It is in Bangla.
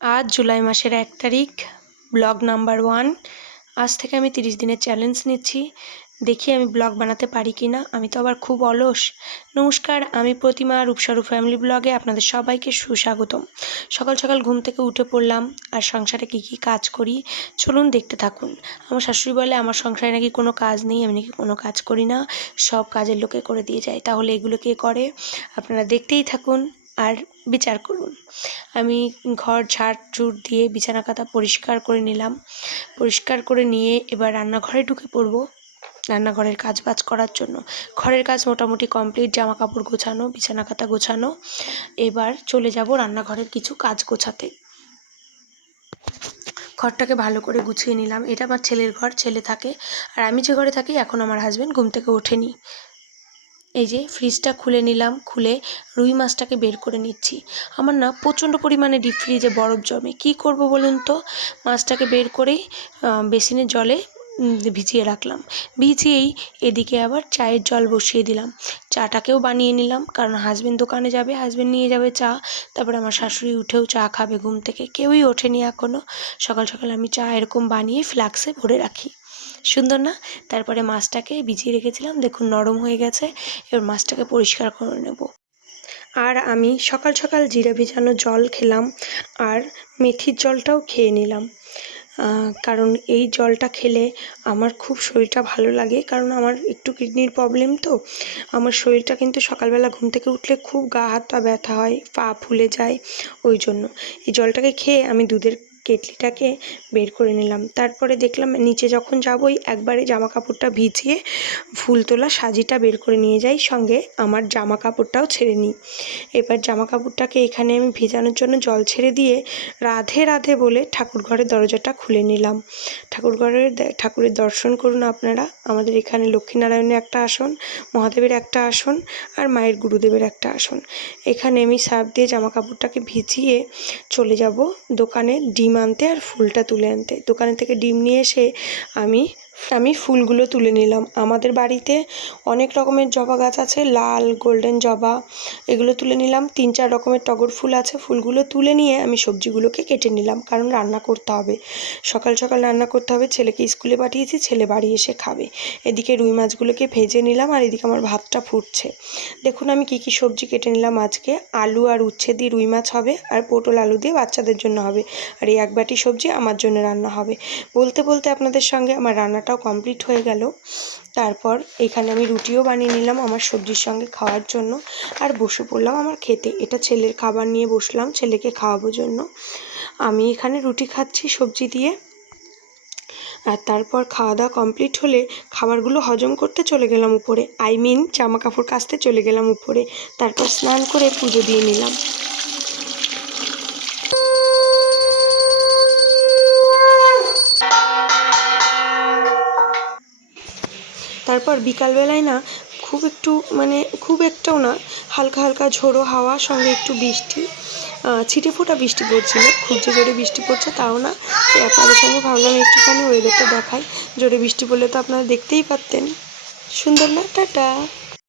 आज जुलाई मासेर 1 तारिख ब्लग नम्बर 1। आज থেকে আমি 30 দিনের চ্যালেঞ্জ নিচ্ছি। দেখি আমি ব্লগ বানাতে পারি কিনা। আমি তো আবার খুব অলস। নমস্কার, আমি প্রতিমা রূপসারু ফ্যামিলি ব্লগে আপনাদের সবাইকে সুস্বাগতম। সকাল সকাল ঘুম থেকে উঠে পড়লাম আর সংসারে কী কী কাজ করি চলুন দেখতে থাকুন। আমার শাশুড়ি বলে আমার সংসারে নাকি কোনো কাজ নেই, আমি নাকি কোনো কাজ করি না, সব কাজের লোকে করে দিয়ে যায়। তাহলে এগুলো কে করে? আপনারা দেখতেই থাকুন আর বিচার করুন। আমি ঘর ঝাড়-ঝুড় দিয়ে বিছানা কাঁথা পরিষ্কার করে নিলাম। পরিষ্কার করে নিয়ে এবার রান্নাঘরে ঢুকে পড়ব রান্নাঘরের কাজবাজ করার জন্য। ঘরের কাজ মোটামুটি কমপ্লিট, জামা কাপড় গোছানো, বিছানা কাঁথা গোছানো। এবার চলে যাব রান্নাঘরের কিছু কাজ গোছাতে। ঘরটাকে ভালো করে গুছিয়ে নিলাম। এটা আমার ছেলের ঘর, ছেলে থাকে। আর আমি যে ঘরে থাকি এখন আমার হাজব্যান্ড ঘুম থেকে ওঠেনি। এই যে ফ্রিজটা খুলে নিলাম, খুলে রুই মাছটাকে বের করে নিচ্ছি। আমার না প্রচণ্ড পরিমাণে ডিপ ফ্রিজে বরফ জমে, কী করব বলুন তো। মাছটাকে বের করেই বেসিনের জলে ভিজিয়ে রাখলাম। ভিজিয়েই এদিকে আবার চায়ের জল বসিয়ে দিলাম। চাটাকেও বানিয়ে নিলাম, কারণ হাজব্যান্ড দোকানে যাবে, হাজব্যান্ড নিয়ে যাবে চা। তারপরে আমার শাশুড়ি উঠেও চা খাবে ঘুম থেকে, কেউই ওঠেনি এখনও। সকাল সকাল আমি চা এরকম বানিয়ে ফ্লাক্সে ভরে রাখি। সুন্দর না? তারপরে মাছটাকে ভিজিয়ে রেখেছিলাম, দেখুন নরম হয়ে গেছে। এবার মাছটাকে পরিষ্কার করে নেব। আর আমি সকাল সকাল জিরে ভেজানো জল খেলাম আর মেথির জলটাও খেয়ে নিলাম। কারণ এই জলটা খেলে আমার খুব শরীরটা ভালো লাগে, কারণ আমার একটু কিডনির প্রবলেম তো। আমার শরীরটা কিন্তু সকালবেলা ঘুম থেকে উঠলে খুব গা হাত পা ব্যথা হয়, পা ফুলে যায়। ওই জন্য এই জলটাকে খেয়ে আমি দুধের কেটলিটাকে বের করে নিলাম। তারপরে দেখলাম নিচে যখন যাবই একবারে জামা কাপড়টা ভিজিয়ে ফুল তোলা সাজিটা বের করে নিয়ে যাই, সঙ্গে আমার জামা কাপড়টাও ছেড়ে নিই। এবার জামা কাপড়টাকে এখানে আমি ভেজানোর জন্য জল ছেড়ে দিয়ে রাধে রাধে বলে ঠাকুর ঘরের দরজাটা খুলে নিলাম। ঠাকুরের দর্শন করুন আপনারা। আমাদের এখানে লক্ষ্মীনারায়ণের একটা আসন, মহাদেবের একটা আসন আর মায়ের গুরুদেবের একটা আসন। এখানে আমি সার্ফ দিয়ে জামা কাপড়টাকে ভিজিয়ে চলে যাব দোকানে ডিম আনতে আর ফুলটা তুলে আনতে। দোকানে থেকে ডিম নিয়ে এসে আমি ফুলগুলো তুলে নিলাম। আমাদের বাড়িতে অনেক রকমের জবা গাছ আছে, লাল, গোল্ডেন জবা, এগুলো তুলে নিলাম। 3-4 রকমের টগর ফুল আছে। ফুলগুলো তুলে নিয়ে আমি সবজিগুলোকে কেটে নিলাম, কারণ রান্না করতে হবে। সকাল সকাল রান্না করতে হবে, ছেলেকে স্কুলে পাঠিয়েছি, ছেলে বাড়ি এসে খাবে। এদিকে রুই মাছগুলোকে ভেজে নিলাম আর এদিকে আমার ভাতটা ফুটছে। দেখুন আমি কী কী সবজি কেটে নিলাম আজকে। আলু আর উচ্ছে দিয়ে রুই মাছ হবে, আর পটল আলু দিয়ে বাচ্চাদের জন্য হবে, আর এই এক বাটি সবজি আমার জন্য রান্না হবে। বলতে বলতে আপনাদের সঙ্গে আমার রান্নাটাও কমপ্লিট হয়ে গেল। তারপর এখানে আমি রুটিও বানিয়ে নিলাম আমার সবজির সঙ্গে খাওয়ার জন্য, আর বসে পড়লাম আমার খেতে। এটা ছেলের খাবার নিয়ে বসলাম ছেলেকে খাওয়ানোর জন্য। আমি এখানে রুটি খাচ্ছি সবজি দিয়ে। আর তারপর খাওয়া দাওয়া কমপ্লিট হলে খাবারগুলো হজম করতে চলে গেলাম উপরে, জামা কাপড় কাচতে চলে গেলাম উপরে। তারপর স্নান করে পুজো দিয়ে নিলাম। তারপর বিকালবেলায় না খুব একটাও না, হালকা হালকা ঝোড়ো হাওয়া, সঙ্গে একটু বৃষ্টি, ছিটে ফোঁটা বৃষ্টি পড়ছিল। খুব যে জোরে বৃষ্টি পড়ছে তাও না। আপনাদের সঙ্গে ভাবলাম একটুখানি ওয়েদারটা দেখাই। জোরে বৃষ্টি পড়লে তো আপনারা দেখতেই পারতেন। সুন্দর না? টাটা।